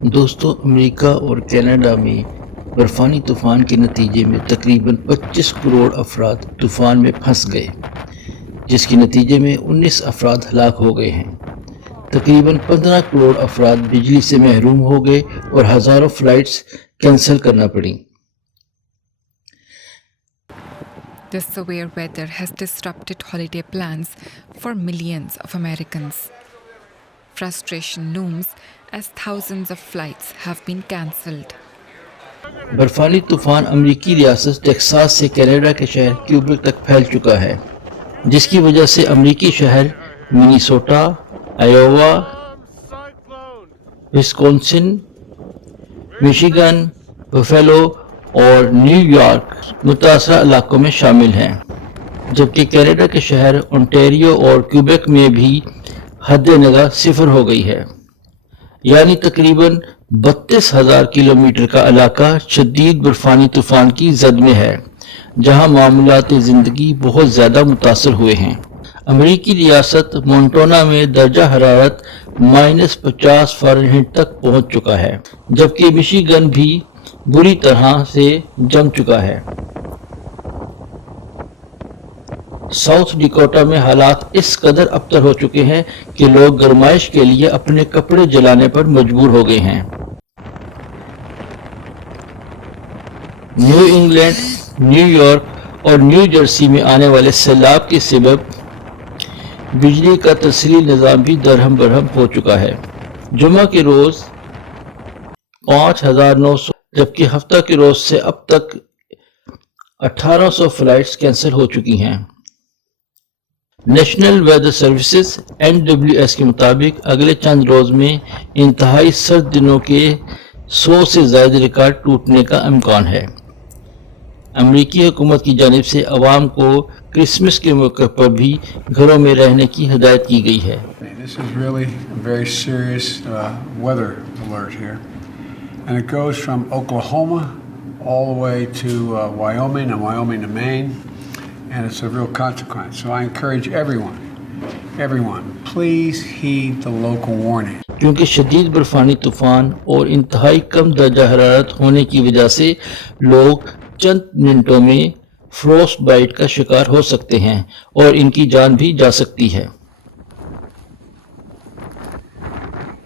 دوستو، امریکہ اور کینیڈا میں برفانی طوفان کے نتیجے میں تقریباً 25 کروڑ افراد طوفان میں پھنس گئے، جس کے نتیجے میں 19 افراد ہلاک ہو گئے ہیں۔ تقریباً 15 کروڑ افراد بجلی سے محروم ہو گئے اور ہزاروں فلائٹس کینسل کرنا پڑیں۔ The severe weather has disrupted holiday plans for millions of Americans. Frustration looms as thousands of flights have been cancelled. برفانی طوفان امریکی ریاست ٹیکساس سے کینیڈا کے شہر کیوبیک تک پھیل چکا ہے، جس کی وجہ سے امریکی شہر منیسوٹا، آئیووا، وسکونسن، میشیگن، بفیلو اور نیو یارک متاثرہ علاقوں میں شامل ہیں، جبکہ کینیڈا کے شہر اونٹاریو اور کیوبیک میں بھی حد نگاہ صفر ہو گئی ہے، یعنی تقریباً 32,000 کلومیٹر کا علاقہ شدید برفانی طوفان کی زد میں ہے، جہاں معمولات زندگی بہت زیادہ متاثر ہوئے ہیں۔ امریکی ریاست مونٹانا میں درجہ حرارت -50 فارنہیٹ تک پہنچ چکا ہے، جبکہ مشیگن بھی بری طرح سے جم چکا ہے۔ ساؤتھ ڈیکوٹا میں حالات اس قدر ابتر ہو چکے ہیں کہ لوگ گرمائش کے لیے اپنے کپڑے جلانے پر مجبور ہو گئے ہیں۔ نیو انگلینڈ، نیو یارک اور نیو جرسی میں آنے والے سیلاب کے سبب بجلی کا ترسیلی نظام بھی درہم برہم ہو چکا ہے۔ جمعہ کے روز 5,900 جبکہ ہفتہ کے روز سے اب تک 1,800 فلائٹس کینسل ہو چکی ہیں۔ نیشنل ویدر سروسز (NWS) کے مطابق اگلے چند روز میں انتہائی سرد دنوں کے 100 سے زائد ریکارڈ ٹوٹنے کا امکان ہے۔ امریکی حکومت کی جانب سے عوام کو کرسمس کے موقع پر بھی گھروں میں رہنے کی ہدایت کی گئی ہے۔ This is really a very serious weather alert here, and it goes from Oklahoma all the way to Wyoming and Wyoming to Maine, and it's a real consequence. So I encourage everyone, please heed the local warning. کیونکہ شدید برفانی طوفان اور انتہائی کم درجہ حرارت ہونے کی وجہ سے لوگ چند منٹوں میں فروسٹ بائٹ کا شکار ہو سکتے ہیں اور ان کی جان بھی جا سکتی ہے۔